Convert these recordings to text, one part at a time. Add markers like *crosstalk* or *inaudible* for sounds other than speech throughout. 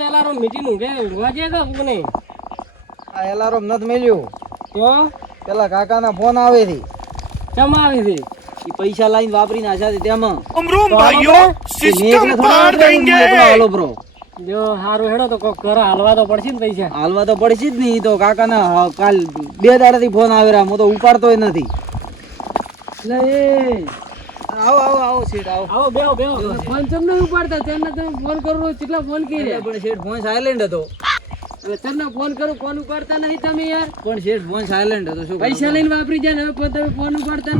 મેલારો meeting ઊંઘે ઊંઘવા જાય કે ઊંઘ આ એલાર્મ નથી મેલ્યું. તો? પેલા કાકાના ફોન આવે હતી ઈ પૈસા લાઈન વાપરીને આશા છે તેમાં. હાલો બ્રો જો હારું હેડો તો કોક કરો હાલવા તો પડશે ને પૈસા. હાલવા તો પડશે જ નહીં તો કાકાના કાલ બે દાડાથી ફોન આવે રહ્યા હું તો ઉપાડતોય નથી. એ. આવો આવો આવો શેઠ આવો. આવો બેહો બેહો. ફોન ચમ નહીં ઉપાડતા? તેને તમે ફોન કરો કેટલા ફોન કર્યા? પણ શેઠ ફોન સાયલેન્ટ હતો. અને તમને ફોન કરું ફોન ઉપાડતા નહીં તમે યાર? પણ શેઠ ફોન સાયલેન્ટ હતો શું પૈસા લઈને વાપરી જાય ને હવે તમે ફોન ઉપાડતા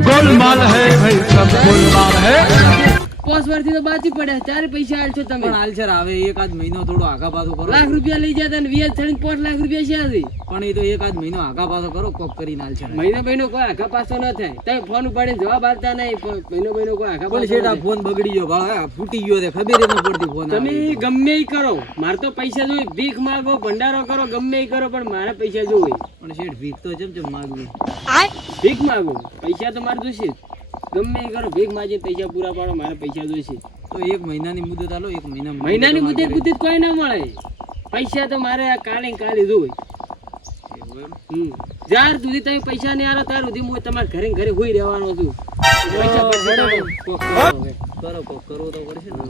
નહીં પોસ વર્ષથી તો બાકી પડ્યા. ચાર પૈસા આલશો તમે. પણ હાલ છે આવે એકાદ મહિનો થોડો આગા પાછો કરો. લાખ રૂપિયા લઈ જતા વ્યાજ થઈને પાંચ લાખ રૂપિયા છે પણ એ તો એકાદ મહિનો આગા પાછો કરો કોક કરીને હાલ છે. મહિનો મહિનો કોઈ આગા પાસો ન થાય. તમે ફોન ઉપાડીને જવાબ આપતા નહીં મહિનો મહિનો કોઈ આગા પાછો પાસો શેઠ. ફોન બગડી ગયો ભાઈ. ફૂટી ગયો છે ખબર ન પડતી ફોન તમે ગમે કરો. મારે તો પૈસા જોઈએ. ભીખ માગો ભંડારો કરો ગમે એ કરો પણ મારે પૈસા જોઈએ. પણ શેઠ ભીખ તો ચમ ચમ માગવી. ભીખ માગો. પૈસા તો મારે જોશે જ. ગમે કરો ભેગ માજે પૈસા પૂરા પાડો મારે પૈસા જોઈશે. તો એક મહિનાની મુદત આલો એક મહિના મહિનાની મુદત મુદત કોઈ ના મળે. પૈસા તો મારે કાલે કાલે જોઈ જ્યાર સુધી તમે પૈસા નહીં આલો ત્યાર સુધી હું તમારા ઘરે ઘરે હોઈ રહેવાનો છું. પૈસા કરો કોક કરવું તો પડશે ને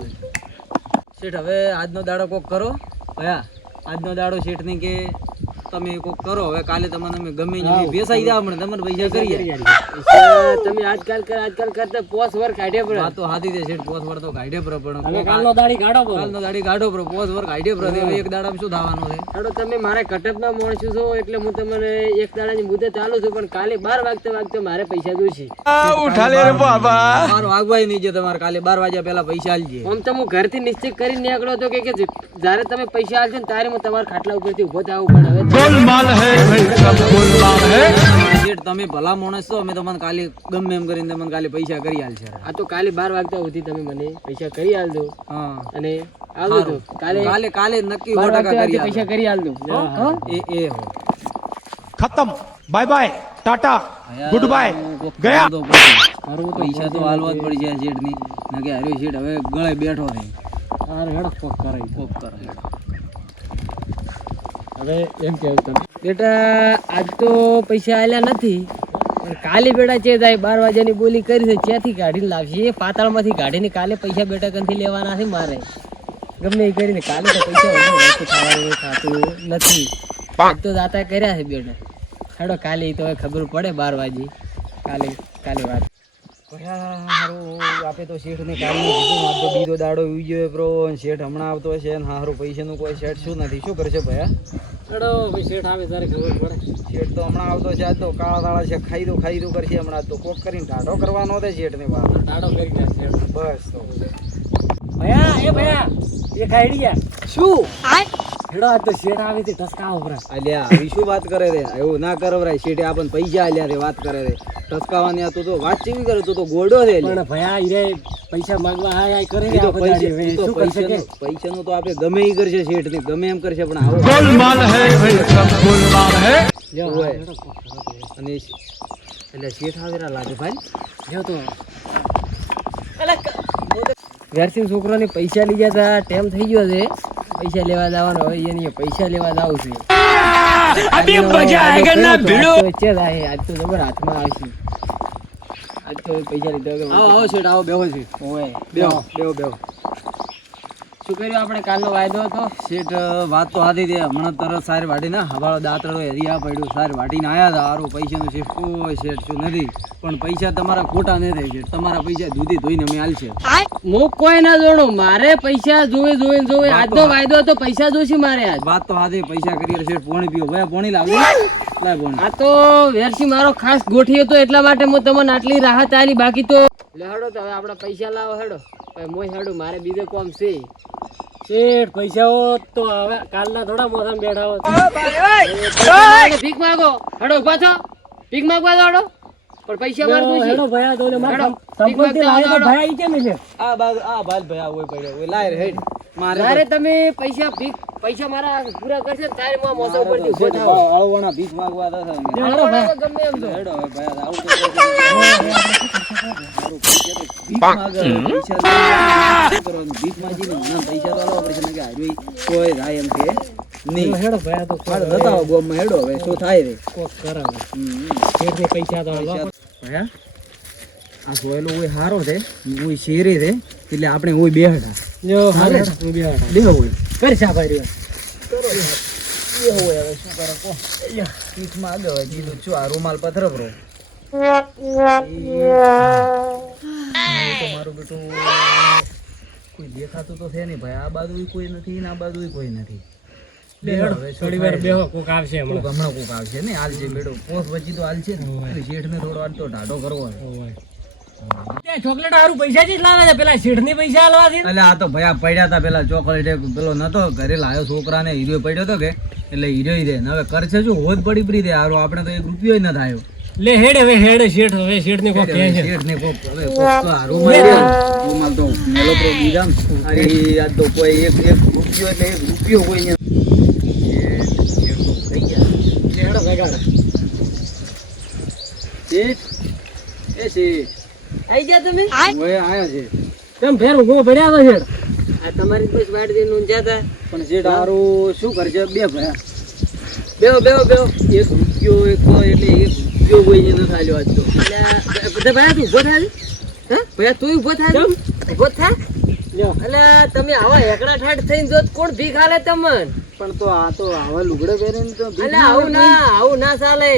શેઠ હવે આજનો દાડો કોક કરો. ભયા આજનો દાડો શેઠ ને કે તમે કોક કરો. હવે કાલે તમને અમે ગમે બેસાઈ જાવ મને તમને પૈસા કરીએ. તમે આજકાલ કર આજકાલ કરતા પોસ વર કાઢે પર આ તો હાથી દે શેઠ પોસ વર તો કાઢે પર પણ હવે કાલનો દાડી કાઢો પડે કાલનો દાડી કાઢો પર પોસ વર કાઢે પર હવે એક દાડામાં શું થવાનું છે? હાડો તમે મારા કટપના માણસો છો એટલે હું તમને એક દાડાની મુદત ચાલુ છું પણ કાલે બાર વાગતા વાગતા મારે પૈસા જોઈશે મારો વાગવાય નહીં છે તમારે કાલે બાર વાગ્યા પહેલા પૈસા આલજે. આમ તો હું ઘરથી નિશ્ચિત કરીને નીકળ્યો તો કે કે જ્યારે તમે પૈસા આલજો ને ત્યારે હું તમારા ખાટલા ઉપરથી ઊભો થવું પણ હવે ગોલમાલ હે ગોલમાલ હે. તમે ભલા માણસ છો અમે તમને કાલે ગમે એમ કરીને તમને કાલે પૈસા કરી આલશે. આ તો કાલે બાર વાગતા સુધી તમે મને પૈસા કરી આલજો. હા. અને આવજો કાલે કાલે કાલે નક્કી હો ટકા કરી પૈસા કરી આલજો. એ એ હો. ખતમ. Bye bye ta ta goodbye ગયા. કરવું પૈસા તો હાલવા જ પડી જાય શેઠની નકે હર્યો શેઠ હવે ગળે બેઠો રહી અરે હેડ કોક કરાય. કોક કરાય. હવે એમ કેવું તમે? બેટા આજ તો પૈસા આલ્યા નથી પણ કાલે બેટા છે થાય બાર વાગ્યાની બોલી કરી છે ત્યાંથી કાઢીને લાવશે. એ પાતાળમાંથી કાઢીને કાલે પૈસા બેટા કંથી લેવાના છે મારે? ગમે એ કરીને કાલે તો પૈસા ખાવાનું થતું નથી. તો દાતા કર્યા છે બેટા. હેડો કાલે તો હવે ખબર પડે બાર વાગે. કાલે કાલે વાત હારું આપે તો શેઠ ને કાલે કીધું તો બીજો દાડો ઉઈ ગયો પ્રો શેઠ હમણાં આવતો છે ને હારું પૈસાનું કોઈ શેઠ શું નથી. શું કરશે ભયા ભાઈ શેઠ આવે ત્યારે ખબર પડે. શેઠ તો હમણાં આવતો છે આજ તો કાળા દાડા છે ખાઈ દો ખાઈ દો કરશે હમણાં તો કોક કરીને ટાઢો કરવાનો છે શેઠની વાત કરી દે બસ તો. ભયા એ ભયા એ ખાઈ ગયા શું હેડો ને એટલે. શેઠ આવેરા લાગે ભાઈ? જો તો. એટલે વેરસિંહ પૈસા લઈ ગયા હતા ટેમ થઈ ગયો છે. પૈસા લેવા જવાનો હોય એની પૈસા લેવા જાવ છે. અભી મજા આયેગા ના ભીડો. વચ્ચે થાય આજ તો જબર હાથમાં આવશે. આજ તો પૈસા લીધા આવો આવો શેઠ આવો બેહો છે. ઓય બેહો બેહો બેહો. શું કર્યું આપણે? કાલનો વાયદો હતો. શેઠ વાત તો હતી તે હમણાં તરત સાર વાટી ના હવાળો દાંતડો એરિયા પડ્યું. સાર વાટીને આવ્યા હતા. સારું પૈસાનું શેઠ કોઈ શેઠ શું નથી. પણ પૈસા તમારા ખોટા નહીં થાય શેઠ. તમારા પૈસા દૂધી ધોઈને અમે હાલશે હું કોઈ ના જોડું. મારે પૈસા જોવે જોવે જોવે. આજનો વાયદો હતો પૈસા જોશે મારે આજ. વાત તો હાથે પૈસા કરી શેઠ. પોણી પીઓ. ભાઈ પોણી લાવો. આ તો વેરસી મારો ખાસ ગોઠી હતો. એટલા માટે હું તમને આટલી રાહત આલી બાકી તો લે હેડો તો હવે આપણા પૈસા લાવો હેડો. મોય હેડો. મારે બીજો કોમ છે. શેઠ પૈસા તો હવે કાલના થોડા મોસમ બેઠા ભીખ માંગો. હેડો ઊભા છો ભીખ માંગવા દો હેડો. પણ પૈસા મારે જોઈશે હેડો. ભયા દો ને આ બાગ આ ભાઈ ભાઈ હોય પડ્યો હોય લાય હેડ. મારે મારે તમે પૈસા ભીખ પૈસા મારા પૂરા કરશે તારે માં મોસા મારે ઉપરથી ઊભો થાવ ભીખ માંગવા હતા ગમે એમ તો. હેડો આવું *laughs* શું છે આ તો હાલો, બતાવો ગોમમાં હેડો હવે શું થાય રે? કોક કરાવો. હમ. શેઠને પૈસા તો આલો. ભયા આ સોયલો હોય હારો છે હોય શેરે છે એટલે આપણે હોય બે હટા બે હોય. કર સા ભાઈ રહ્યો. બે હોય હવે શું કરો કો? પીઠમાં આગળ કીધું શું આ રૂમાલ પથરપ રહો તો મારું બેટું કોઈ દેખાતું તો છે નહીં ભાઈ આ બાજુ કોઈ નથી ને આ બાજુ કોઈ નથી બે બેહો, હવે શું થોડી વાર બેહો કોક આવશે હમણાં. હમણાં. કોક આવશે ને હાલ છે બેટો પોસ વચ્ચે તો હાલ છે ને થોડો કરવો ચોકલેટ હારું પૈસા જ લાવે છે પેલા શેઠની પૈસા આલવા છે એટલે આ તો ભયા પડ્યા હતા પેલા ચોકલેટ પેલો નતો ઘરે લાયો છોકરાને હીરો પડ્યો હતો કે એટલે હીરો દે હવે કરશે શું? હોજ પડી પડી દે હારો આપણે તો એક રૂપિયો ન થાયો. લે હેડ હવે હેડ શેઠ હવે શેઠ ને કો કે છે શેઠને કો હવે કોક હારો મારે. રૂમાલ તો મેલો પ્રો દીધા અરે આ તો કોઈ એક એક રૂપિયો એટલે એક રૂપિયો કોઈ ને શેઠ, શેઠ તો થઈ ગયા લે હેડો ભેગા શેઠ એ શેઠ આઈ ગયા તમે ઓય આયા છે કેમ ફેર ઊભો પડ્યા તો શેઠ આ તમારી બસ વાડ દે નું જ્યાં પણ શેઠ હારો શું કરશે બે ભયા બેહો બેહો બેહો એક રૂપિયો એક એટલે એક રૂપિયો કોઈ ને નથી આજ તો. બધા ભાઈ તું ઊભો થાય હે? ભાઈ તું ઊભો થાય ઊભો થા એટલે તમે આવા એકડા ઠાઠ થઈને જો કોણ ભીખ હાલે તમને? પણ તો આ તો આવા લુગડે પહેરીને તો એટલે આવું ના આવું ના ચાલે.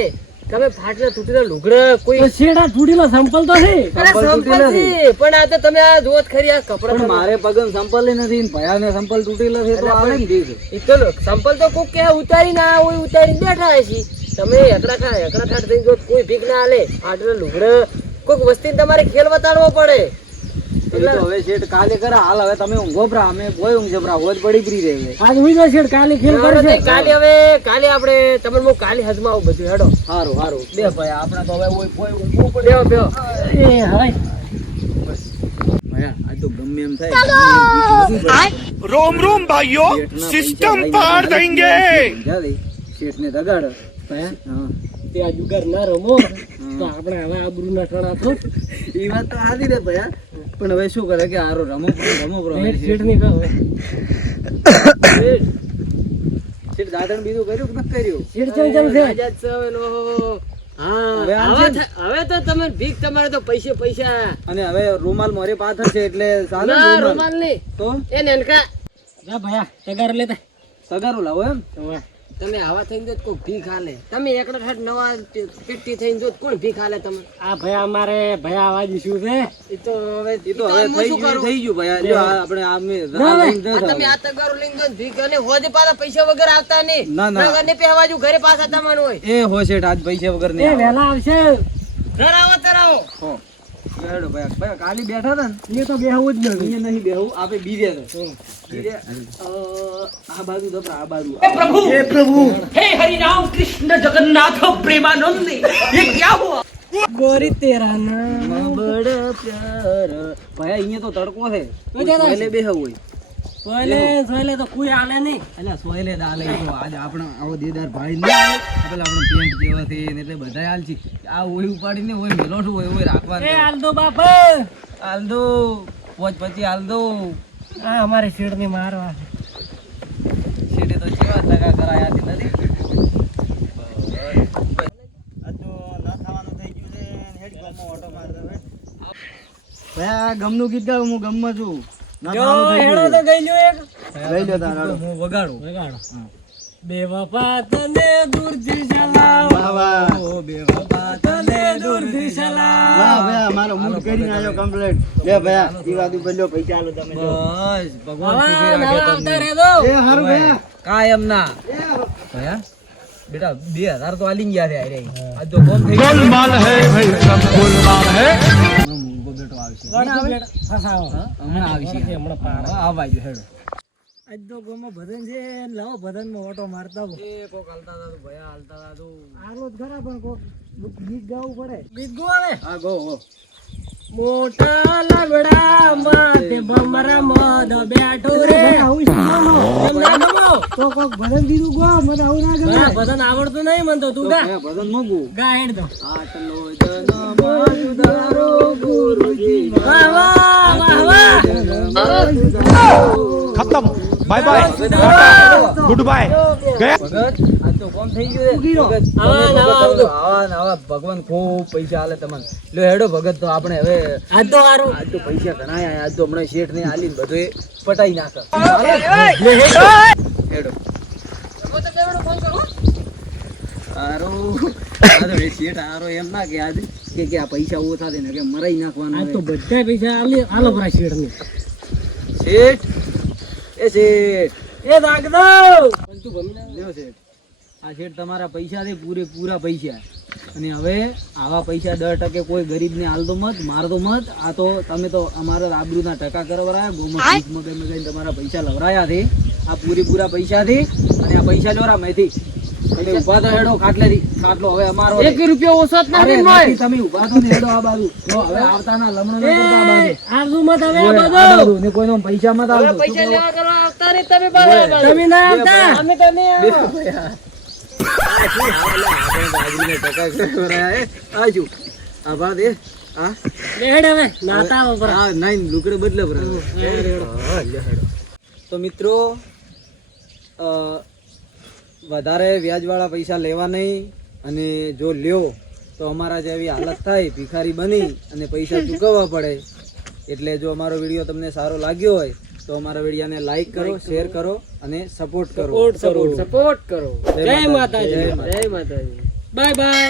તમે ફાટલા તૂટેલા લુગડા કોઈ શેડા તૂટેલા સંપલ તો છે. સંપલ છે. પણ આ તો તમે આ જોત ખરી આ કપડા પણ મારે પગન સંપલ નથી ને ભયાને સંપલ તૂટેલા છે તો આવે ને ઈ તો સંપલ તો કોક કે ઉતારી ના હોય ઉતારી બેઠા હશે. તમે એકડા ખા એકડા ખાટ થઈ ગયો કોઈ ભીખ ના હાલે આટલે લુગડે કોઈક વસ્તીને તમારે ખેલ બતાડવો પડે. સારું બે ભાઈ આપણે તો હવે ઓય આ તો ગમે એમ થાય. રોમ રોમ ભાઈઓ સિસ્ટમ પાર દેંગે શેઠ ને દગાડો તે આ જુગાર ના રમો. તો આપણે હવે આબરૂ ના ટણા થો એ વાત તો આદી રે ભયા પણ હવે શું કરે કે હારો રમો રમો શેઠની કહો. શેઠ શેઠ દાદણ બીજું કર્યું કે કર્યું? શેઠ ચમ ચમ છે હવે તો તમે ભીખ તમારે તો પૈસે પૈસા. અને હવે રૂમાલ મારી પાછળ છે એટલે ચાલે રૂમાલ? નહીં. તો? એ નેનકા. જા ભયા લેતા સગારું લાવો એમ? તમે આવા થઈને જો કોઈ ભીખ હાલે. તમે એકડા ઠેઠ નવા પેટી થઈને જો કોણ ભીખ હાલે તમે આ ભયા અમારે ભયા આવાજ શું છે? એ તો હવે એ તો હવે થઈ ગયું થઈ ગયું ભાઈ. જો આપણે આ મેં તમે આ તગારો લઈને જો ભીખ અને હોજે પાછા પૈસા વગર આવતા ને ના, ના. નગરને પહેવાજુ ઘરે પાછા તમારું હોય. એ હો શેઠ આજ પૈસા વગર નહીં એ વેલા આવશે. ઘર આવો તરાવો હો. બેડો ભાઈ ભાઈ કાલી બેઠા હતા ને એ તો બેહવું જ નહીં અહીંયા નહીં બેહવું આપણે બીજે તો. બીજે અ, આ બાજુ દબરા આ બાજુ ગોરી તેરા ના બડ પ્યાર. ભાઈ અહીંયા તો તડકો છે. એટલે ક્યાં બેહવું હોય. સોયલે સોયલે તો કોઈ આલે નહીં. એટલે સોયલે દાલે તો આજ આપણે આવો દેદાર ભાઈ પેન્ટ જેવા છે એટલે બધા હાલ છે. આ ઓય ઉપાડીને ઓય મેલોઠું હોય ઓય એ હાલ દો બાપા. હાલ દો. પોચ પછી હાલ દો. આ અમારે શેડની મારવા શેઠે તો જેવા ટકા કરાયા નથી? ભાઈ ગમનું ગીત ગાઉં હું ગમમાં છું. હેડો તો ના બેટા બે હજાર તો આલી ગયા છે આ રે. આ તો કોમ થઈ ગોલમાલ આવવા જો હેડો. આજ તો ગમો ભજન છે લાવો ભજનમાં ઓટો મારતા એ કોક હાલતા હતા ભયા હાલતા હતા તો આલો જ ખરા પણ કોક ગીત ગાવું પડે. ગીત ગવાવે હા ગો ગો. મોટા મદ બેઠો રે. ના ગમો તો કોક ભજન દીધું ગો મને આવું ના ગમે. ભજન આવડતું નહીં મને તો તું ગા. ભજન નો ગો? દો. આટલો જનમાજુદારો ગુરુજી વાહ વાહ વાહ વાહ. ખતમ. બાય બાય ગુડ બાય ગયા? ભગત આ તો કોમ થઈ ગયું છે. આવા નવા આવજો. આવા નવા ભગવાન ખૂબ પૈસા આલે તમને. લ્યો હેડો ભગત તો આપણે હવે આજ તો હારું. આજ તો પૈસા ઘણા આજ તો હમણાં શેઠ ને આલીને બધું પટાઈ નાખે. હેડો. હારો. હારો એ શેઠ હારો એમ ના કે આજ કે કે આ પૈસા ઓછા થઈને કે મરાઈ નાખવાના તો બધા પૈસા આલે આલો ભરા શેઠ ને શેઠ એ શેઠ. એ દાગ દો તું ભમી લ્યો શેઠ. આ શેઠ તમારા પૈસા છે પૂરેપૂરા પૈસા. અને હવે આવા પૈસા દર ટકે કોઈ ગરીબને હાલતો મત મારતો મત. આ તો તમે તો અમારા આબરૂના ટકા કરવરાયા ગોમાં મગજ મગજ તમારા પૈસા લવરાયા છે. આ પૂરેપૂરા પૈસા થી અને આ પૈસા જોરા મેથી. તમે ઊભા તો હેડો ખાટલેથી. ખાટલો હવે અમારો એક રૂપિયો ઓછો જ નથી નથી, તમે ઊભા તો હેડો આ બાજુ. હવે લમણો ન કરતા આ બાજુ. આજુ મત હવે આ બાજુ. ને કોઈનો પૈસા મત આવતો પૈસા લેવા કરવા આવતા નહીં તમે બરાબર. તમે ના આવતા. અમે તો નહીં હવે નાતા બદલે હેડો. તો મિત્રો વધારે વ્યાજવાળા પૈસા લેવા નહીં અને જો લ્યો તો અમારા જેવી હાલત થાય ભિખારી બની અને પૈસા ચૂકવવા પડે. એટલે જો અમારો વીડિયો તમને સારો લાગ્યો હોય તો અમારા વિડીયાને લાઈક કરો શેર કરો. અને સપોર્ટ કરો. સપોર્ટ કરો સપોર્ટ કરો. જય માતાજી. જય માતાજી. Bye bye